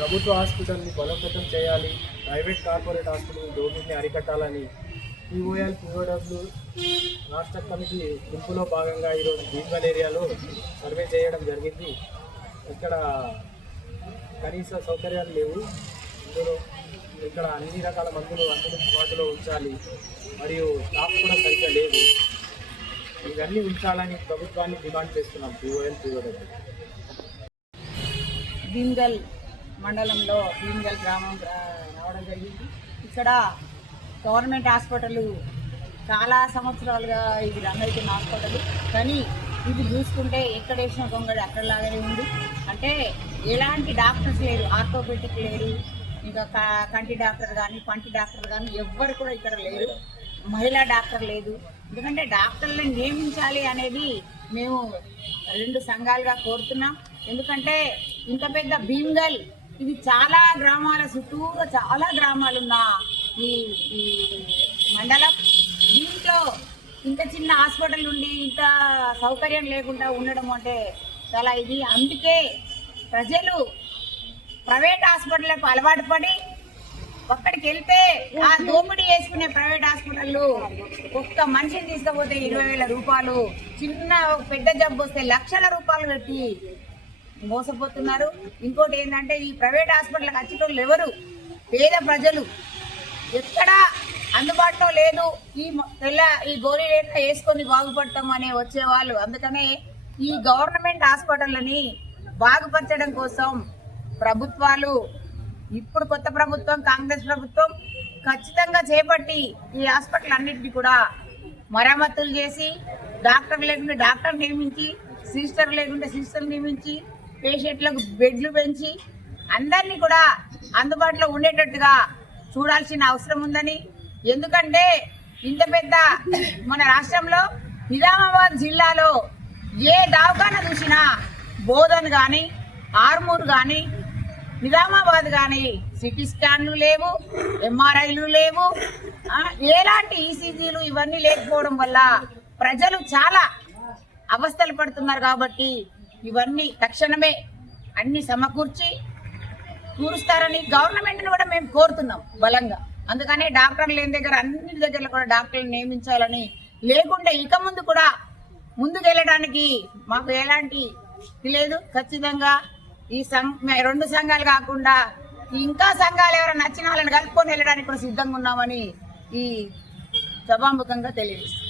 ప్రభుత్వ హాస్పిటల్ని బలోపేతం చేయాలి ప్రైవేట్ కార్పొరేట్ హాస్పిటల్ దోపిడిని అరికట్టాలని పిఓఎల్ పిఓడబ్ల్యూ రాష్ట్ర కమిటీ గుంపులో భాగంగా ఈరోజు భీమ్గల్ ఏరియాలో సర్వే చేయడం జరిగింది. ఇక్కడ కనీస సౌకర్యాలు లేవు. ఇందులో ఇక్కడ అన్ని రకాల మందులు అందుబాటులో ఉంచాలి. మరియు స్టాఫ్ కూడా సరిగ్గా లేదు. ఇవన్నీ ఉంచాలని ప్రభుత్వాన్ని డిమాండ్ చేస్తున్నాం పిఓఎల్ పిఓడబ్ల్యూ. భీమ్గల్ మండలంలో భీమగల్ గ్రామం రా- రావడం జరిగింది. ఇక్కడ గవర్నమెంట్ హాస్పిటల్ చాలా సంవత్సరాలుగా ఇది రన్ అవుతున్న హాస్పిటల్. కానీ ఇది చూసుకుంటే ఎక్కడ వేసిన గొంగడి అక్కడలాగానే ఉంది. అంటే ఎలాంటి డాక్టర్స్ లేరు ఆర్థోపెటిక్ లేరు ఇంకా క- కంటి డాక్టర్ కానీ పంటి డాక్టర్ కానీ ఎవ్వరు కూడా ఇక్కడ లేరు. మహిళా డాక్టర్ లేదు. ఎందుకంటే డాక్టర్లను నియమించాలి అనేది మేము రెండు సంఘాలుగా కోరుతున్నాం. ఎందుకంటే ఇంత పెద్ద భీమ్గల్ ఇది చాలా గ్రామాల చుట్టూరు చాలా గ్రామాలున్న ఈ ఈ మండలం. దీంట్లో ఇంత చిన్న హాస్పిటల్ ఉండి ఇంత సౌకర్యం లేకుండా ఉండడం అంటే చాలా ఇది. అందుకే ప్రజలు ప్రైవేట్ హాస్పిటల్కు అలవాటు పడి అక్కడికి వెళ్తే ఆ దోపిడీ వేసుకునే ప్రైవేట్ హాస్పిటల్లో ఒక్క మనిషిని తీసుకపోతే ఇరవై వేల రూపాయలు చిన్న పెద్ద జబ్బు వస్తే లక్షల రూపాయలు పెట్టి మోసపోతున్నారు. ఇంకోటి ఏంటంటే ఈ ప్రైవేట్ హాస్పిటల్కి వచ్చేటోళ్ళు ఎవరు? పేద ప్రజలు. ఎక్కడా అందుబాటులో లేదు. ఈ తెల్ల ఈ గోళీ రేట్ల వేసుకొని బాగుపడతాం అనే వచ్చేవాళ్ళు అందుకనే ఈ గవర్నమెంట్ హాస్పిటల్ని బాగుపరచడం కోసం ప్రభుత్వాలు ఇప్పుడు కొత్త ప్రభుత్వం కాంగ్రెస్ ప్రభుత్వం ఖచ్చితంగా చేపట్టి ఈ హాస్పిటల్ అన్నింటినీ కూడా మరమ్మతులు చేసి డాక్టర్ లేకుంటే డాక్టర్ నియమించి సిస్టర్ లేకుంటే సిస్టర్ నియమించి పేషెంట్లకు బెడ్లు పెంచి అందరినీ కూడా అందుబాటులో ఉండేటట్టుగా చూడాల్సిన అవసరం ఉందని. ఎందుకంటే ఇంత పెద్ద మన రాష్ట్రంలో నిజామాబాద్ జిల్లాలో ఏ దవాఖాన చూసినా బోధన్ కానీ ఆర్మూర్ కానీ నిజామాబాద్ కానీ సిటీ స్కాన్లు లేవు ఎంఆర్ఐలు లేవు ఎలాంటి ఈసీజీలు ఇవన్నీ లేకపోవడం వల్ల ప్రజలు చాలా అవస్థలు పడుతున్నారు కాబట్టి ఇవన్నీ తక్షణమే అన్ని సమకూర్చి కూరుస్తారని గవర్నమెంట్ని కూడా మేము కోరుతున్నాం బలంగా. అందుకనే డాక్టర్లు లేని దగ్గర అన్ని దగ్గర కూడా డాక్టర్లు నియమించాలని లేకుండా ఇక ముందు కూడా ముందుకు వెళ్ళడానికి మాకు ఎలాంటి లేదు. ఖచ్చితంగా ఈ సంఘ రెండు సంఘాలు కాకుండా ఇంకా సంఘాలు ఎవరైనా నచ్చిన వాళ్ళని కలుపుకొని వెళ్ళడానికి కూడా సిద్ధంగా ఉన్నామని ఈ సభాముఖంగా తెలియజేస్తుంది